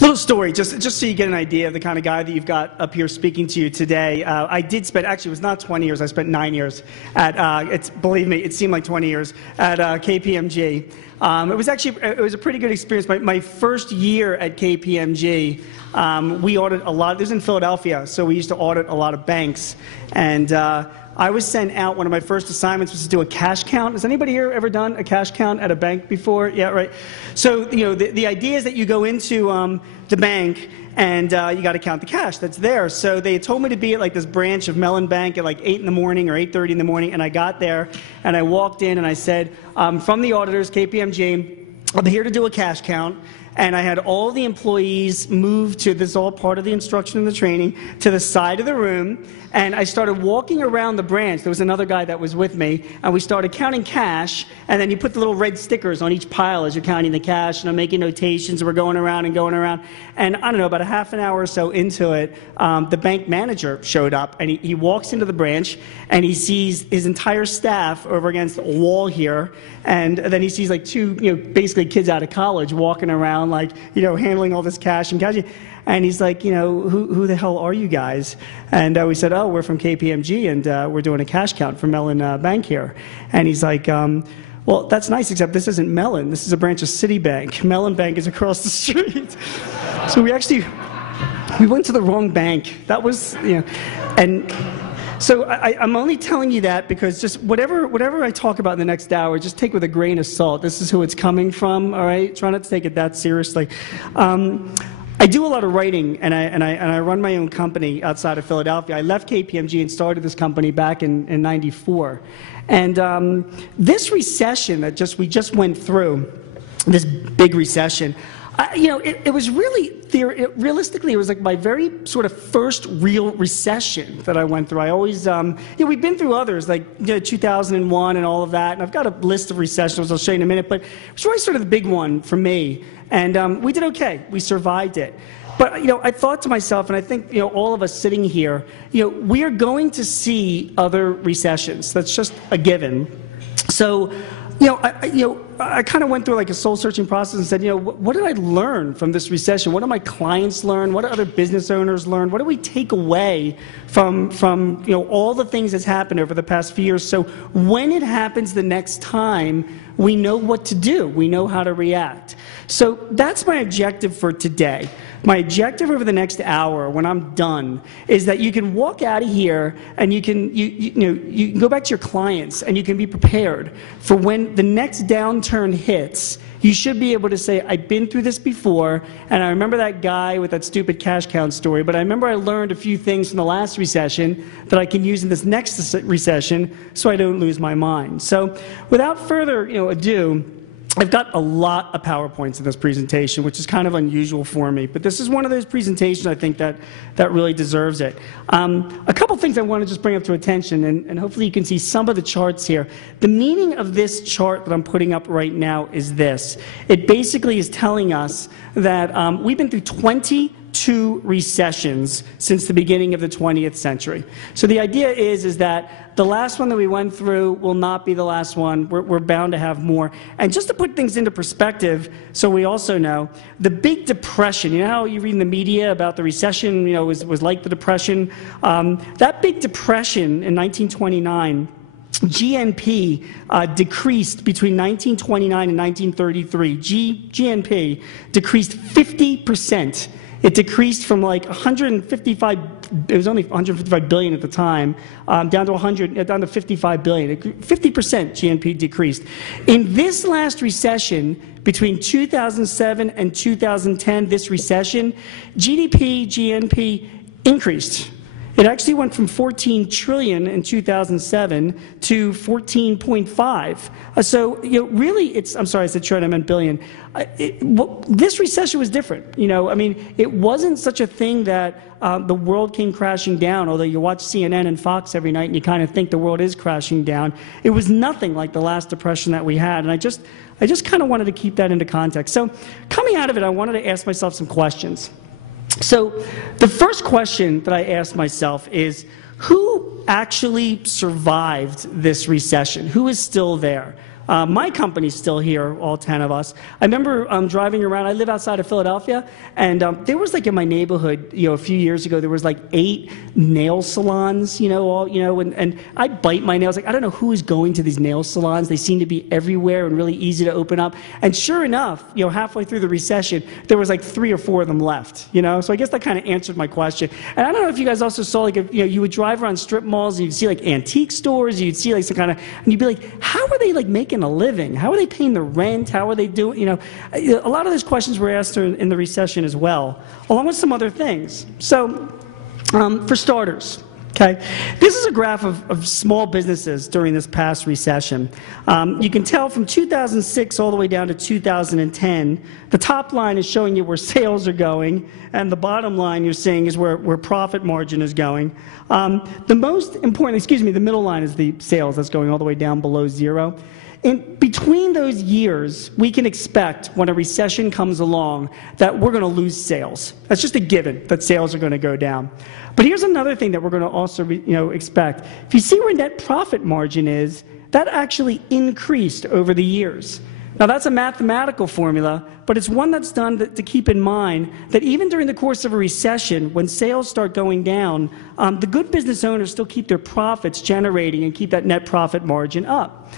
Little story, just so you get an idea of the kind of guy that you've got up here speaking to you today. I did spend, actually it was not 20 years, I spent 9 years at, believe me, it seemed like 20 years, at KPMG. It was a pretty good experience. My first year at KPMG, we audited a lot, this is in Philadelphia, so we used to audit a lot of banks. And I was sent out, one of my first assignments was to do a cash count. Has anybody here ever done a cash count at a bank before? Yeah, right. So, you know, the idea is that you go into the bank and you got to count the cash that's there. So they told me to be at like this branch of Mellon Bank at like 8 in the morning or 8:30 in the morning, and I got there and I walked in and I said, from the auditors, KPMG, I'm here to do a cash count. And I had all the employees move to, this is all part of the instruction and the training, to the side of the room. And I started walking around the branch. There was another guy that was with me. And we started counting cash. And then you put the little red stickers on each pile as you're counting the cash. And I'm making notations. And we're going around and going around. And I don't know, about a half an hour or so into it, the bank manager showed up. And he walks into the branch. And he sees his entire staff over against a wall here. And then he sees like two, basically kids out of college walking around, like, handling all this cash and cash. And he's like, who the hell are you guys? And we said, oh, we're from KPMG, and we're doing a cash count for Mellon Bank here. And he's like, well, that's nice, except this isn't Mellon. This is a branch of Citibank. Mellon Bank is across the street. So we went to the wrong bank. That was, and so I'm only telling you that because just whatever I talk about in the next hour, just take with a grain of salt. This is who it's coming from, all right? Try not to take it that seriously. I do a lot of writing, and I run my own company outside of Philadelphia. I left KPMG and started this company back in '94. And this recession that we just went through, this big recession, it was really, realistically, it was like my very sort of first real recession that I went through. I always, we've been through others, like 2001 and all of that, and I've got a list of recessions I'll show you in a minute, but it was really sort of the big one for me. And we did okay. We survived it. But, I thought to myself, and I think, all of us sitting here, we are going to see other recessions. That's just a given. So, I kind of went through like a soul-searching process and said, what did I learn from this recession? What did my clients learn? What do other business owners learn? What do we take away from all the things that's happened over the past few years? So when it happens the next time, we know what to do. We know how to react. So that's my objective for today. My objective over the next hour, when I'm done, is that you can walk out of here and you can go back to your clients and you can be prepared for when the next downturn hits. You should be able to say, I've been through this before, and I remember that guy with that stupid cash count story, but I remember I learned a few things from the last recession that I can use in this next recession so I don't lose my mind. So without further ado, I've got a lot of PowerPoints in this presentation, which is kind of unusual for me, but this is one of those presentations I think that really deserves it. A couple things I want to just bring up to attention, and hopefully you can see some of the charts here. The meaning of this chart that I'm putting up right now is this. It basically is telling us that we've been through 22 recessions since the beginning of the 20th century. So the idea is that the last one that we went through will not be the last one. We're bound to have more. And just to put things into perspective, so we also know, the Big Depression, you know how you read in the media about the recession, was like the Depression? That Big Depression in 1929, GNP decreased between 1929 and 1933. GNP decreased 50%. It decreased from like 155, it was only 155 billion at the time, down to 55 billion. 50% GNP decreased. In this last recession, between 2007 and 2010, this recession, GNP increased. It actually went from 14 trillion in 2007 to 14.5. So, really, I'm sorry, I said trillion, I meant billion. This recession was different. I mean, it wasn't such a thing that the world came crashing down, although you watch CNN and Fox every night and you kind of think the world is crashing down. It was nothing like the last depression that we had, and I just kind of wanted to keep that into context. So, coming out of it, I wanted to ask myself some questions. So the first question that I asked myself is, who actually survived this recession? Who is still there? My company's still here, all 10 of us. I remember driving around. I live outside of Philadelphia, and there was like in my neighborhood, a few years ago, there was like 8 nail salons, and I bite my nails. Like, I don't know who is going to these nail salons. They seem to be everywhere and really easy to open up. And sure enough, halfway through the recession, there was like 3 or 4 of them left, So I guess that kind of answered my question. And I don't know if you guys also saw, like, you would drive around strip malls, and you'd see like antique stores, you'd see like some kind of, and you'd be like, how are they like making a living? How are they paying the rent? How are they doing? A lot of those questions were asked in the recession as well, along with some other things. So, for starters, okay, this is a graph of small businesses during this past recession. You can tell from 2006 all the way down to 2010, the top line is showing you where sales are going, and the bottom line you're seeing is where profit margin is going. The most important, the middle line is the sales that's going all the way down below zero. In between those years, we can expect when a recession comes along that we're going to lose sales. That's just a given, that sales are going to go down. But here's another thing that we're going to also expect. If you see where net profit margin is, that actually increased over the years. Now, that's a mathematical formula, but it's one that's done to keep in mind that even during the course of a recession, when sales start going down, the good business owners still keep their profits generating and keep that net profit margin up.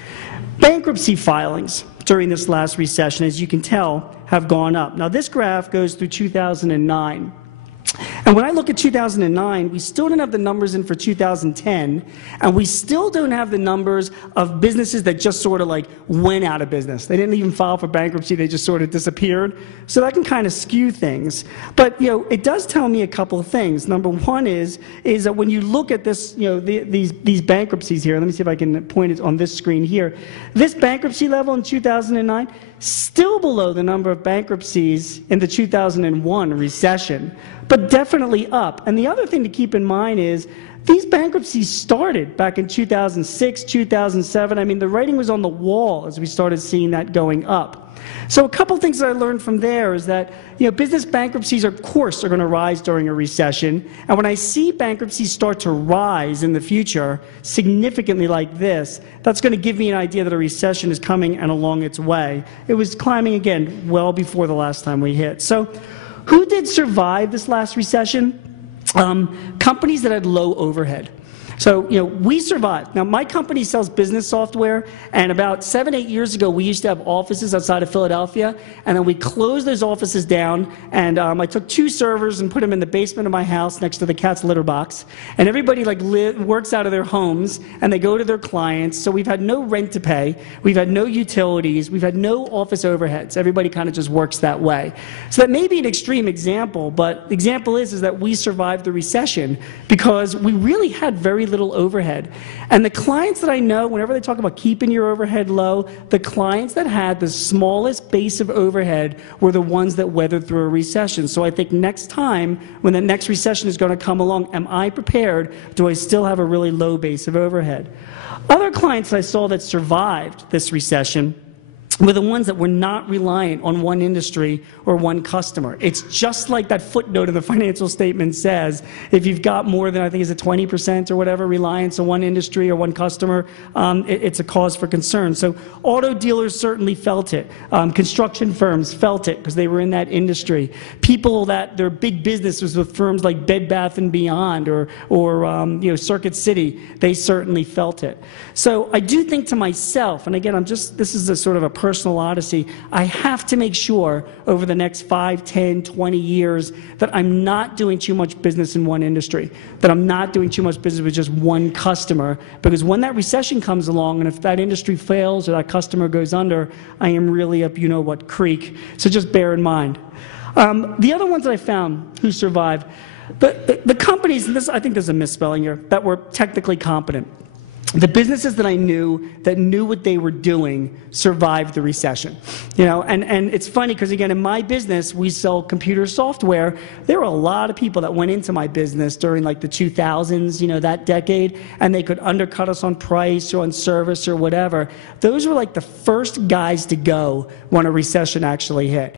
Bankruptcy filings during this last recession, as you can tell, have gone up. Now, this graph goes through 2009. And when I look at 2009, we still don't have the numbers in for 2010, and we still don't have the numbers of businesses that just sort of like went out of business. They didn't even file for bankruptcy, they just sort of disappeared. So that can kind of skew things. But it does tell me a couple of things. Number one is that when you look at this, these bankruptcies here, let me see if I can point it on this screen here. This bankruptcy level in 2009, still below the number of bankruptcies in the 2001 recession, but definitely up. And the other thing to keep in mind is these bankruptcies started back in 2006, 2007. I mean, the writing was on the wall as we started seeing that going up. So a couple things that I learned from there is that business bankruptcies, of course, are going to rise during a recession. And when I see bankruptcies start to rise in the future significantly like this, that's going to give me an idea that a recession is coming and along its way. It was climbing again well before the last time we hit. So who did survive this last recession? Companies that had low overhead. So, we survived. Now, my company sells business software, and about 7, 8 years ago, we used to have offices outside of Philadelphia, and then we closed those offices down, and I took 2 servers and put them in the basement of my house next to the cat's litter box, and everybody works out of their homes, and they go to their clients, so we've had no rent to pay, we've had no utilities, we've had no office overheads. Everybody kind of just works that way. So that may be an extreme example, but the example is that we survived the recession because we really had very little overhead. And the clients that I know, whenever they talk about keeping your overhead low, the clients that had the smallest base of overhead were the ones that weathered through a recession. So I think next time, when the next recession is going to come along, am I prepared? Do I still have a really low base of overhead? Other clients I saw that survived this recession were the ones that were not reliant on one industry or one customer. It's just like that footnote in the financial statement says, if you've got more than, I think, is it 20% or whatever, reliance on one industry or one customer, it's a cause for concern. So auto dealers certainly felt it. Construction firms felt it because they were in that industry. People that their big businesses with firms like Bed Bath & Beyond or Circuit City, they certainly felt it. So I do think to myself, and again, this is a sort of a personal odyssey, I have to make sure over the next 5, 10, 20 years that I'm not doing too much business in one industry, that I'm not doing too much business with just one customer, because when that recession comes along and if that industry fails or that customer goes under, I am really up you-know-what creek. So just bear in mind. The other ones that I found who survived, the companies, and I think there's a misspelling here, that were technically competent. The businesses that I knew that knew what they were doing survived the recession. And it's funny because, again, in my business, we sell computer software. There were a lot of people that went into my business during like the 2000s, that decade, and they could undercut us on price or on service or whatever. Those were like the first guys to go when a recession actually hit.